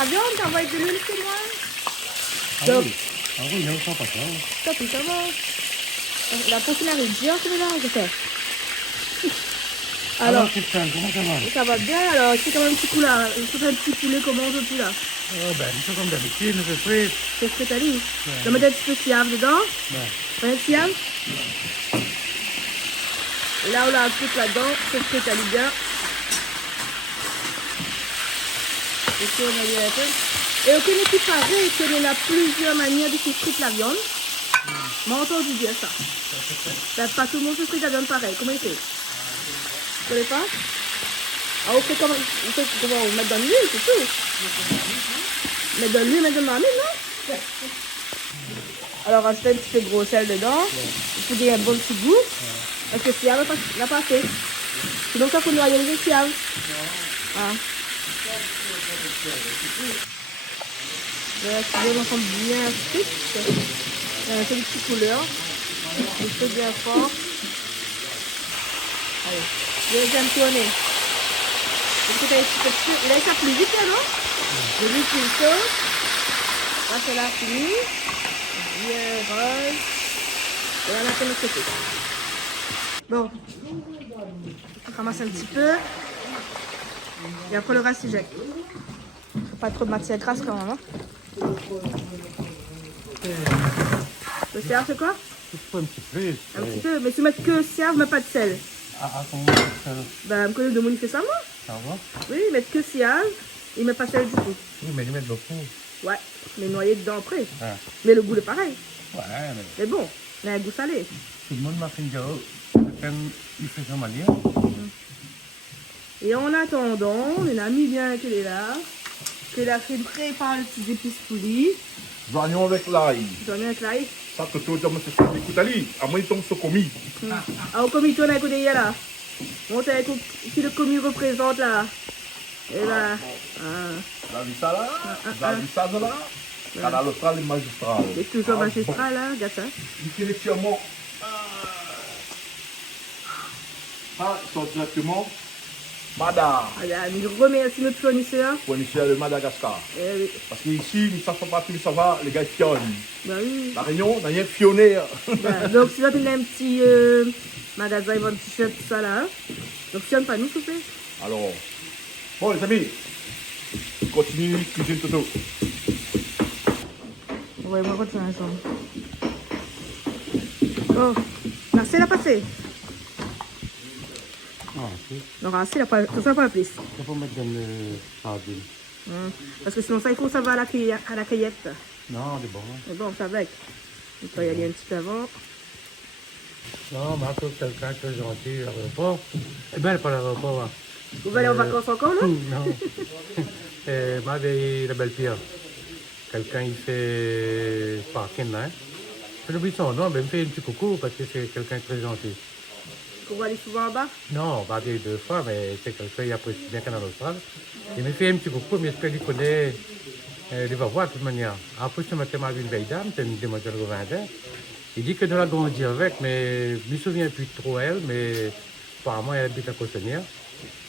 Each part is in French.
la viande, t'envoies de l'huile, c'est moi. Ah oui, il y a ça pas ça. Top, ça va. La prochaine arrive bien, celui-là, je sais. Alors, Christian, comment ça va? Ça va bien, alors, c'est quand même un petit coup là. Je fais un petit poulet, comment on tout là. Oh, ben, c'est comme d'habitude, c'est frais. C'est ce que t'as dit. Je vais mettre un petit peu de siave dedans. Ouais. Un siave. Et là, on a un truc là-dedans, c'est ce que t'as dit bien. Et puis, on a dit un peu. Et aucune équipe pareil, qu'il y a plusieurs manières de se friter la viande. M'a entendu dire ça. Pas tout le monde se frite la viande pareil. Comment il fait? Tu connais pas? Ah, on fait comment? On met dans l'huile, c'est tout. Mettre dans l'huile, mettre dans la mine, non? Alors, rajouter un petit peu de gros sel dedans. Il faut dire un bon petit goût. Parce que Siam n'a pas fait. Sinon, ça faut noyer les Siam. Ah. Là, tu veux ensemble bien strict. Un peu de petite couleur. Un peu bien fort. Allez, deuxième tournée. Là, ça plus vite, là, non? Je lui plus chaud. Là, c'est là fini. Bien rose. Et là, on a fait notre côté. Bon. On ramasse un petit peu. Et après, le reste, il jette. Pas trop de matière grasse quand même, hein? Le cerf, c'est quoi? Un petit peu. Un petit peu, mais tu mets que cerf, mais pas de sel. Ah, comment ça? Ben, me connais de monde, il fait ça, moi? Ça va? Oui, il met que cerf, il met pas de sel du tout. Oui, mais ils mettent beaucoup. Ouais, mais noyé dedans après. Ah. Mais le goût est pareil. Ouais, mais Mais bon, il a un goût salé. tout le monde m'a fait dire, il fait sa manière. Et en attendant, on a mis bien qu'elle est là. Qu'elle a fait préparer les petites épices poulies. Joignons avec l'ail. J'en ai un clay. Ça que tu as c'est ça écoute Ali, à moins ils tombent sur commis. Ah, au comité, on a écouté hier là. On sait qui le commis représente là. Et là. Ah. La vu ça là, la vu ça là, à l'Austral et magistral. C'est toujours magistral là, regarde ça. Il fait sûrement. Ça, ils sont directement Mada, Voilà, nous remercions notre fournisseur. fournisseur de Madagascar. Eh oui. Parce qu'ici, nous ne savons pas tout ça va, les gars fionnent. Bah oui. La Réunion, on a rien fionné. Bah, donc si là tu as un petit magasin, ils vendent des t-shirts, tout ça là. Donc si on pas nous souper. Alors, bon les amis, continue, cuisine Toto. Ouais, moi continuer ensemble. Oh, là c'est la passée. Ah, ok. Donc là c'est la passée, ça pas la place. Il faut mettre dans le sardine. Parce que sinon ça il faut ça va à la cueillette. Non, c'est bon. Mais bon, ça va avec. Il faut y aller un petit peu avant. Non, mais après, quelqu'un qui est gentil à l'aéroport. Eh bien, pas à l'aéroport. Hein. Vous allez en vacances encore là? Non. Ma vieille, la belle Pierre. Quelqu'un, il fait parking là. Hein. Je n'oublie son nom, mais il me fait un petit coucou parce que c'est quelqu'un de très gentil. Vous allez souvent en bas? Non, pas deux fois, mais c'est quelqu'un qui apprécie bien Canal Austral. Il me fait un petit coucou, mais est-ce qu'il connaît, il va voir de toute manière. En plus, ce matin, m'a vu une vieille dame, c'est une demoiselle Govindin. Il dit que de la grandir avec, mais je ne me souviens plus trop elle, mais apparemment elle habite à Cossonnière.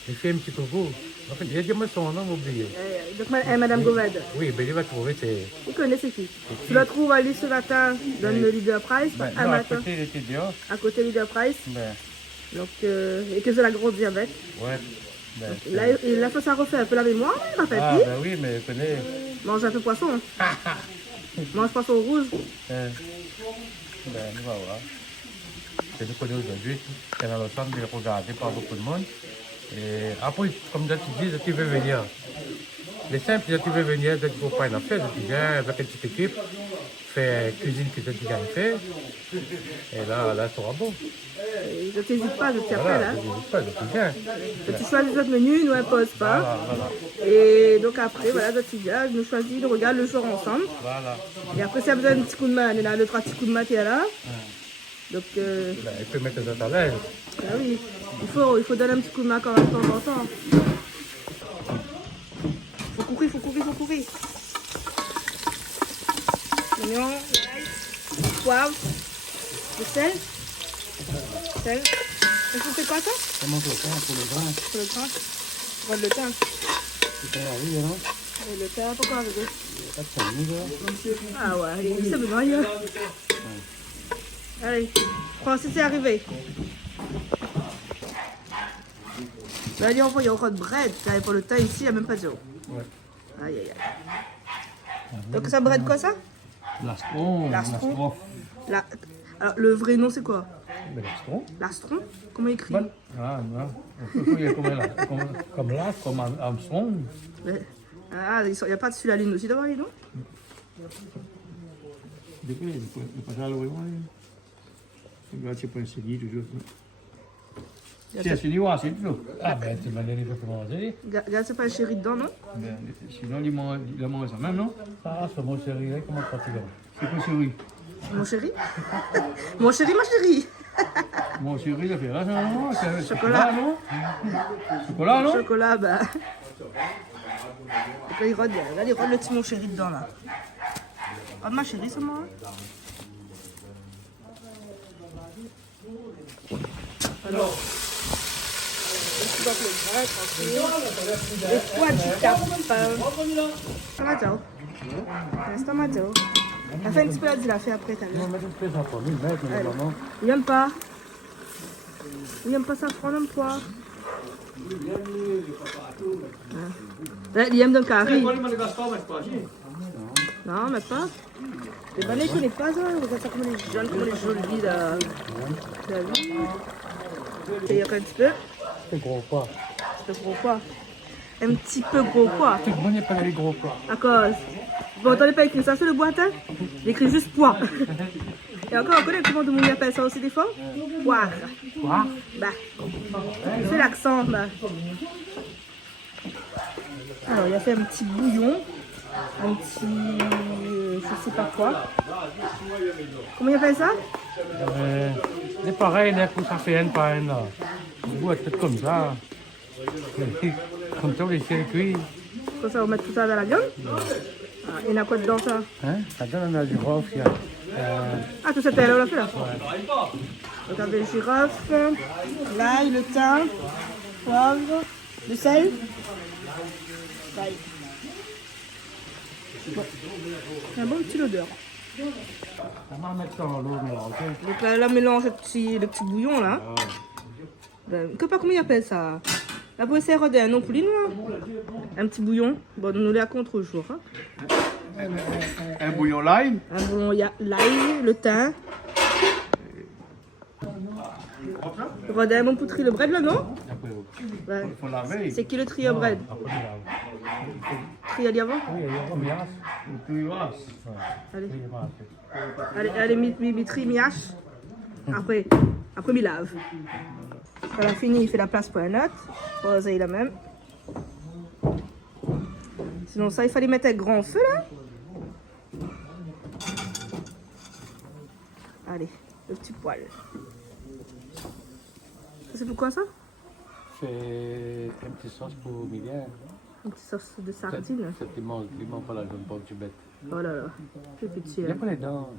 Il fait un petit coucou. Enfin, il a dit moi son nom, oublié. Donc Madame Goved. Oui, mais il va trouver, c'est... Vous connaissez qui? Tu la trouves à ce matin dans le Leader Price, Ben, un non, à matin, côté, il était dehors. à côté Leader Price. Ben, Donc, et que c'est la grosse diabète. ouais. Ben, Là, il a fait ça refaire un peu la mémoire, il rappelle ah, plus. ben oui, mais je connais. Mange un peu poisson. Hein. Mange poisson rouge. Ben, on va voir. C'est le connais aujourd'hui. Canal Austral, il est regardé par beaucoup de monde. Et après, comme tu dis, tu veux venir. Les simples, tu veux venir, tu ne pas une affaire, tu viens avec une petite équipe, fais cuisine que tu viens faire. Et là, ça sera bon. Je t'hésite pas, je t'y appelle. Voilà, Hein. je dis pas, tu viens. Tu choisis notre menu, nous impose pas. Voilà, voilà. Et donc après, voilà, tu viens, nous choisis, nous regarde le jour ensemble. Voilà. Et après, si tu as besoin d'un petit coup de main, il y a 2-3 petits coups de main qui est là. Donc, Ben, il peut mettre ça à l'aise. ah oui, il faut donner un petit coup de main quand même de temps en temps. Faut courir. Oignon, l'ail, poivre, le sel. Et vous faites quoi ça? Comment on fait pour le grain? Pour le grain. Pour le thym. C'est pas la vie, non? Et le thym, pourquoi arriver? Pas de famille, là. Ah ouais, c'est bon, ailleurs. Allez, Francis est arrivé. Là, il y a encore de bread. Pour le thym ici, il n'y a même pas d'eau. Ouais. Aïe, aïe, aïe. Donc ça bread quoi ça? Lastron. Lastron. Alors, le vrai nom c'est quoi? Mais lastron. Lastron? Comment écrit? Ah, non. Il y a comme là, comme Armstrong. Ah, il n'y a pas dessus la ligne aussi d'avoir les noms? Depuis, il faut pas le voir. Regarde, c'est pas un CD toujours. C'est un CD, c'est toujours. Ah, ben, tu m'as donné pour manger. Regarde, c'est pas un chéri dedans, non? Sinon, il mange ça même, non? Ah, c'est mon chéri, là, comment ça tu C'est quoi chéri? Mon chéri? Mon chéri, ma chérie! Mon chéri, il a fait là, non? C'est Chocolat. non? Chocolat, non? Chocolat, bah. Donc là, il rôde le petit mon chéri dedans, là. Oh, ma chérie, c'est moi. Alors. Donc, le bras, tranquille. Et toi, tu tapes. Tomato. Reste tomato. Elle fait un petit peu la dit, la fait après, t'as vu? Non, mais je fais ça pour lui, mec, mais maman. Il aime pas. Il aime pas ça, prendre un poids. Il aime donc carré. Non, mais pas. Les balais, je connais pas ça. Regarde ça comme les jeunes, comme les jolis là. T'as vu? Et il y a un petit peu. C'est gros quoi? C'est gros quoi? Un petit peu gros quoi? C'est bon, il n'y a pas les gros quoi. À cause. Bon, t'en as pas écrit ça sur le boîte, hein? Il écrit juste poids. Et encore, on connaît comment tout le monde appelle ça aussi des fois? Poire. Quoi? Bah. C'est l'accent, bah. Alors, il a fait un petit bouillon. Un petit. Je sais pas quoi. Comment il appelle ça? C'est pareil, là, pour ça fait un par un, là. Du coup, peut-être comme ça. Comme ça, les circuits. Comme ça, on met tout ça dans la viande? Ah, il y en a quoi dedans, ça? Hein? Ça donne un girofle, il y a. Ah, tout ça, t'es là, on l'a fait là. Donc, avec le girofle, l'ail, le thym, poivre, le sel. L'ail. Bon. C'est un bon petit odeur. On va mettre ça dans l'eau, mélangée. Donc là, mélange le petit bouillon là. Ben, je sais pas comment il appelle ça. Là, pour essayer de un nom pour lui, là. Un petit bouillon. Bon, nous l'avons contre-jour. Hein. Un bouillon lime. Un bouillon, il y a l'ail, le thym. Rodin, bon pour trier le bread là, non? Ouais. Il faut laver. C'est qui le trio bread? Trier avant? Oui, il y a combien? Allez, mi trie, mi hache. Après, mi lave. Quand il a fini, il fait la place pour un autre. Poser la même. Sinon, ça, il fallait mettre un grand feu là. Allez, le petit poil. C'est pourquoi ça? C'est un petit sauce pour Mylène. Une petite sauce de sardine. C'est qui mange pas la jaune pomme tibet. Oh là là, c'est petit. Il n'y a pas les dents.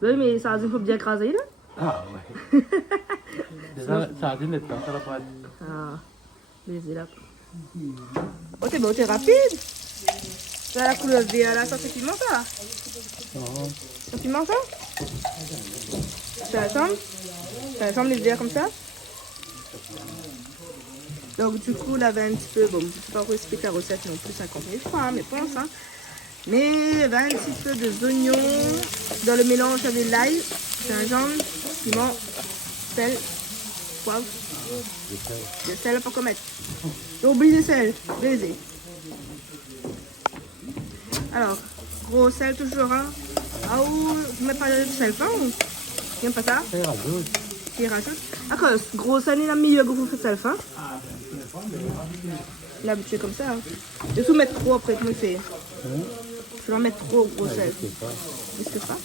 Oui, mais ça il faut bien écraser là. Ah ouais. Ça sardine est pas, ça va pas être. Ah, les là. Oh, t'es bon, t'es rapide. Ça a la couleur vert là, ça c'est piment ça. Non. Ça piment ça? Ça ressemble? Ça ressemble les verts comme ça? Donc du coup, là, un petit peu, bon, je ne peux pas vous expliquer la recette non plus 50 000 fois, hein, mais pense, hein. Mais 26 peu d'oignons dans le mélange avec l'ail, gingembre, piment, sel, poivre, le sel pas qu'on mette. Oublie le sel, baiser. Alors, gros sel toujours, hein. Ah ou, vous mettez pas de sel fin ou? J'aime pas ça? C'est rajoute. Il rajoute. À cause, gros sel, il a mieux que vous faites sel fin. Il est habitué comme ça. Hein. Je vais mettre trop après, comment il fait? Je vais en mettre trop gros sel. Je sais pas.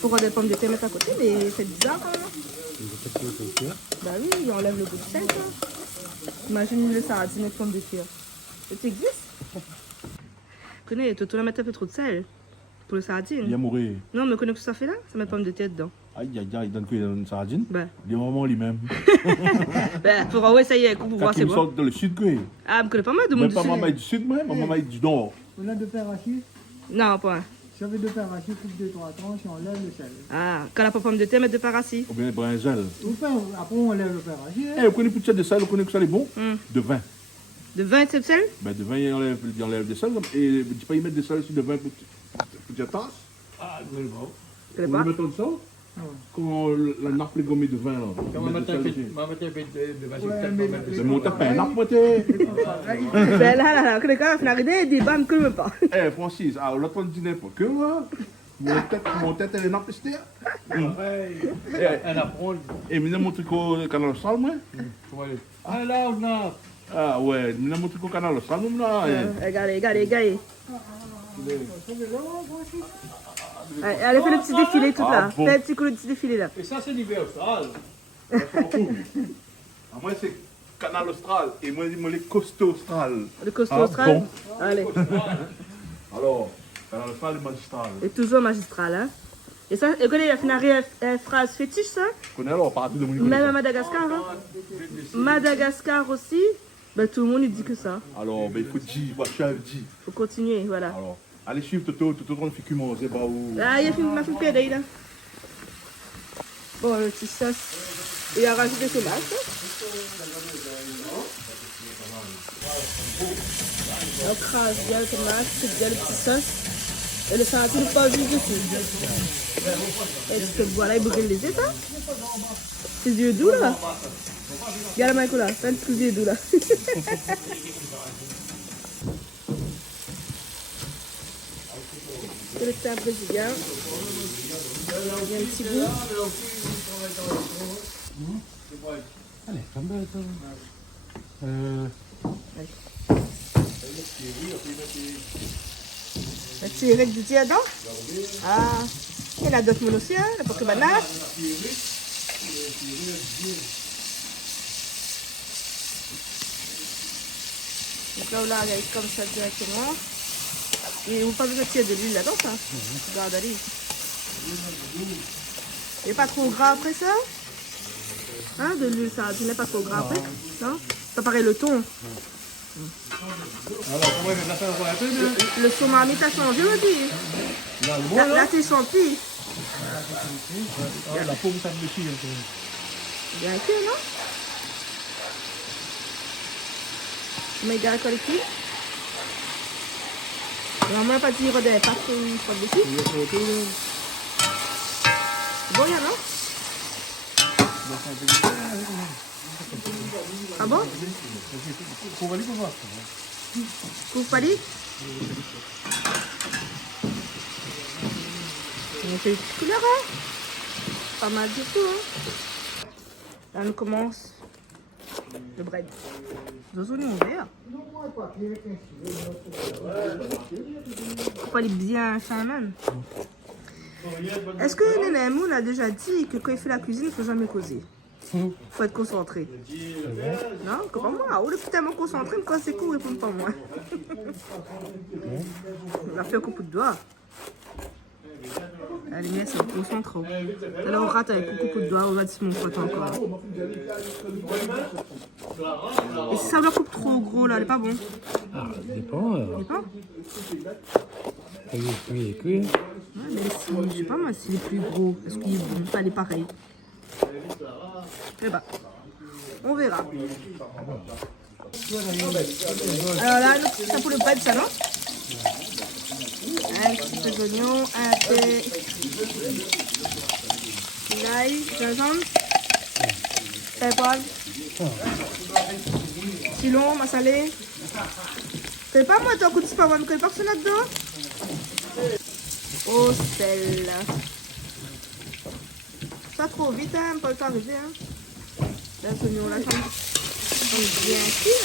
Pour avoir des pommes de terre mettre à côté, mais c'est bizarre quand même. Bah oui, il enlève le goût de sel. Hein. Imagine le sardine et pommes de terre. Ça existe? Tu connais, tu dois mettre un peu trop de sel pour le sardine. Il a mouru. Non, mais connais ce que ça fait là? Ça met pommes de terre dedans. Aïe, aïe, aïe, il donne quoi? Il donne une sardine? Ben. Des moments lui-même. Ben, faut voir, ça y est, pour Quand voir, il c'est me bon. sort dans le sud, quoi. Ah, je me connais pas mal de monde Même du pas Sud. maman est du sud, moi, maman est du nord. On a deux paires hachis. Non, pas. Si on veut deux paires hachis, coupe 2-3 tranches et on lève le sel. Ah, quand la pomme de terre, mettre de parassis. Ou bien brinjal. Après, on lève le paire hachis. Eh, vous connaissez plus de ça de sel, vous connaissez que ça est bon? De vin. De 20 de sel? Ben, de vin, il enlève des sel. Et vous dites pas, il met des sel sur de vin pour ta tasse? Ah, oui, bon. Je connais Vous pas. le mettez de ça? Quand la nappe est gommée de vin, là. On va mettre un peu de vache. C'est mon tapin, nappe, moi, t'es. Ben là, je connais pas, je n'arrive des bams que même pas. Eh, Francis, alors l'autre fois, dîner pour que moi. Mon tête, elle est nappe, c'était. Elle apprend. Et il m'a montré qu'au canal Austral, moi. Ah là, on a. Ah ouais, il m'a montré qu'au canal Austral, moi, là. Regardez. Allez, fais le petit défilé tout là. Ah, bon. Fais le petit défilé là. Et ça, c'est l'hiver austral. Ah, moi, c'est canal Austral. Et moi, les costauds Austral. Le costaud Ah, austral. bon. Allez. Alors, canal Austral et magistral. Et toujours magistral, hein. Et ça, et connais, il a fait une phrase fétiche, ça. Je connais alors, partout de mon niveau. Même à Madagascar, hein. Madagascar aussi. Ben, tout le monde, il dit que ça. Alors, ben, il faut dire, moi, je suis à dire. Faut continuer, voilà. Alors, allez suivre Toto, on fait comment, c'est pas où. Ah, il a fait ma fille là. Bon, le petit sauce. Il a rajouté des tomates. On crase bien le tomate, c'est bien le petit sauce. Et le sardine pas juste dessus. Est-ce que voilà, il brûle les états? C'est du yeux doux là. Regarde Michael là, fais un petit coup de yeux doux là. C'est le thym brésilien. Il y a un petit goût. Allez, comme ça. La tirette du tièdon. Ah, il y en a d'autres monde aussi, hein, la poke banane. Donc là, on la regarde comme ça directement. Et vous pas besoin de tirer de l'huile là-dedans, ça. Regarde, allez. Il n'est pas trop gras après ça? Hein, de l'huile, ça, tu n'es pas trop gras après? Non? Ça paraît le thon. Alors, on va mettre la faire un peu, mais. Le somami t'a changé aussi. Là, le bon, Là, là. là t'es senti. La paume, ça me chie un peu. Bien que, non? Mais il y a collectif. Normalement, pas dire des pâtes sur le dessus. Bon, il y a, non? Ah bon? Pour aller pour voir. Vous pas dit? On fait une petite couleur, hein? Pas mal du tout, hein? Là, on commence le bread. Deux oignons verts. Faut aller bien fin, man. Est-ce que Néné Moul a déjà dit que quand il fait la cuisine, il ne faut jamais causer? Il faut être concentré. Non, comme moi. Oh, le est tellement concentré, mais quand c'est court, il répond pas moi. On a fait un coup de doigt. La lumière, c'est concentré. Alors, on rate avec un coup de doigt, on va dire mon pote encore. Et si ça me coupe trop gros, là, elle est pas bon. Ah, ça dépend. Elle est pas? Cuit. Ouais, mais si, je sais pas moi, s'il est plus gros, est-ce qu'il vont pas aller pareil? Eh ben, on verra. Alors là, ça pour le bread, ça non? Un petit peu d'oignon, un peu d'ail, gingembre, pepper, pilon, massalé. C'est pas moi, toi, coup de sport, quelle personne là-dedans? Oh, celle-là. Ça trop vite, hein, pas le temps d'arriver, hein. Là, ce oignon là, sont bien cuits.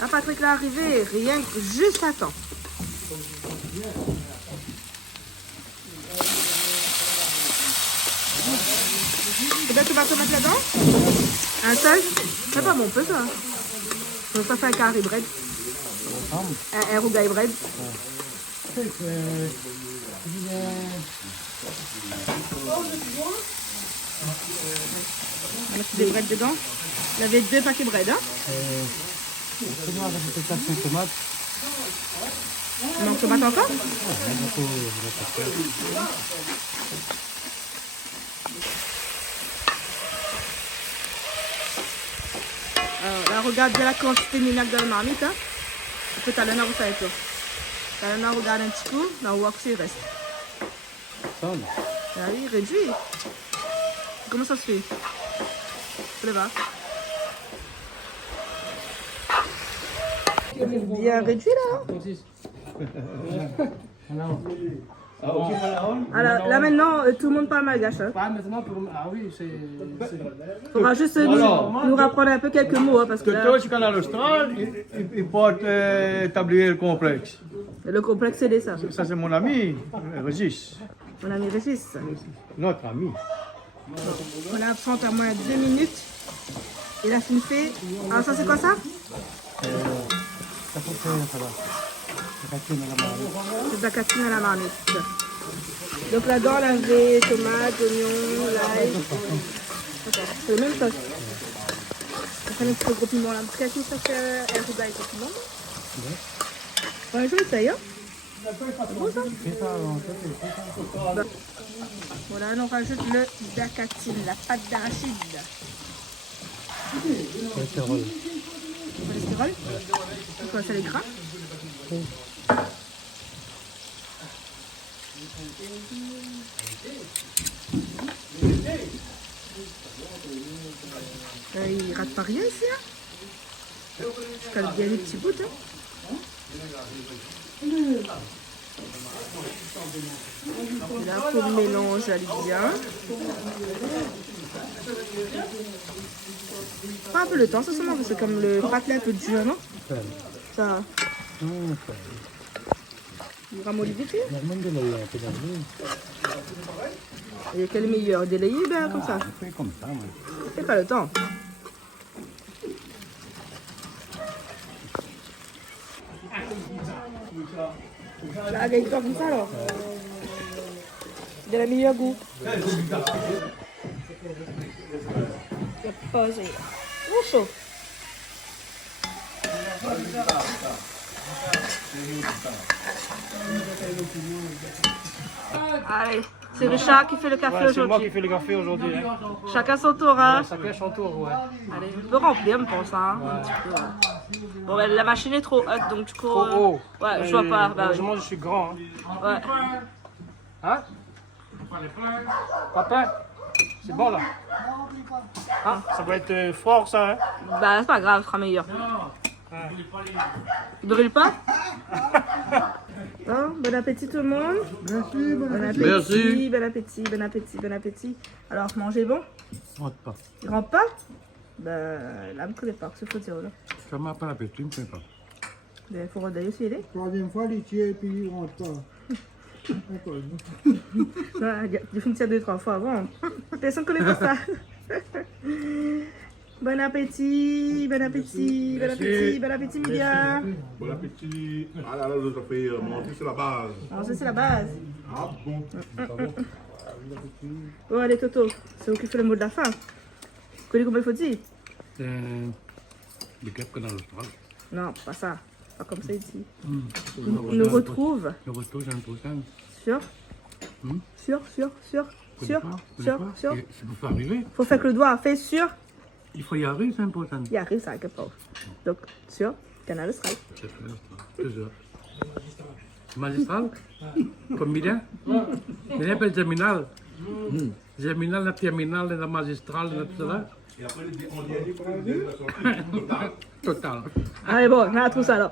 Ah, Patrick là arrivé, rien que juste à temps. C'est bien, tu vas te mettre là-dedans? Un seul? C'est pas bon, peu ça. Je vais pas faire un carré bread. Un rougail bread. On a mis des bread dedans. Il y avait 2 paquets de bread. Hein? C'est moi avec des 4 tomates. Il manque tomate encore? Alors là, regarde bien la quantité de vinaigre dans la marmite. Hein? Peut-être à l'un vous savez tout. À l'un regarde un petit coup, là on voit que c'est le reste. Ça, Ah oui, réduit. Comment ça se fait? Je va. Bien réduit là. Alors là maintenant, tout le monde parle malgache. Hein. Maintenant, ah oui, c'est. Faudra juste nous rapprendre un peu quelques mots. Hein, parce que Que là, toi, tu canal austral, il porte tablier le complexe. le complexe c'est ça. Ça, c'est mon ami, Régis. Mon ami Régis. Notre ami. On est absente à moins 2 minutes. Et la fine fait. Alors ça c'est quoi ça? ça peut faire, ça va. C'est de la catine à la marmite. Donc là-dedans on avait tomates, oignons, l'ail. C'est le même sauce. On prend un petit peu de gros piment là. Parce que ça fait un ruba avec le piment. Ouais, je l'essaye. Hein. C'est bon ça? Voilà, on rajoute le dacatine, la pâte d'arachide. Cholestérol. Cholestérol? C'est quoi ça, les gras? Il rate pas rien ici, hein? Je cale bien les petits bouts, hein? Et là, faut le mélange, allez bien. Pas un peu le temps, ça seulement, parce que comme le pâte là est un peu dur, non? Ça. Il ramollit vite fait. Et quel est le meilleur? Délayé, ben comme ça. C'est comme ça, moi. C'est pas le temps. Là, il comme ça alors. De la meilleure goût. Il y a pas ça. Trop chaud. Allez, c'est Richard qui fait le café Ouais, c'est moi aujourd'hui. qui fais le café aujourd'hui. Hein. Chacun son tour, hein. Chacun son tour, ouais. Allez, on peut remplir, je pense, hein. Un petit peu, hein. Bon, ben, la machine est trop haute, donc du coup. Trop haut. Ouais, je vois pas. Bah, oui. Heureusement, je suis grand. Hein. Ouais. Hein? Papa? C'est bon là? Ah, ça va être fort ça, hein? Bah, c'est pas grave, ce sera meilleur. Il brûle pas? Bon, bon appétit tout le monde. Merci, Bon appétit, Merci. bon appétit, bon appétit, bon appétit. Alors, mangez bon? Rentre pas. Il rentre pas? Ben, là, me connaît pas, ce faut dire là. Ça m'a pas l'appétit, je ne sais pas. Il faut redailler aussi, il Troisième fois, il tire et puis il rentre pas. D'accord. Il finit 2-3 fois avant. Personne ne connaît pas ça. Bon appétit, bon appétit, bon appétit, bon appétit, Milia. Bon appétit. Ah là là, je fais manger sur la base. Alors, ça, c'est la base. Ah bon. Bon, allez, Toto, c'est vous qui faites le mot de la fin. Vous connaissez comment il faut dire? Le cap canal austral. Non, pas ça. Pas comme ça ici. On nous retrouve Le retour, j'ai un prochain. sur. Hmm? Sur. C'est pour arriver. Faut faire que le doigt fait sur. Il faut y arriver, c'est important. Il arrive ça quelque part. Donc, sur Canal Austral. C'est fait, 2 heures. Magistral? Comme Milan? Milan appelle Germinal. Germinal, la terminale, la magistrale, tout ça. Et après, on dit total. Total. Allez, bon, on a tout ça alors.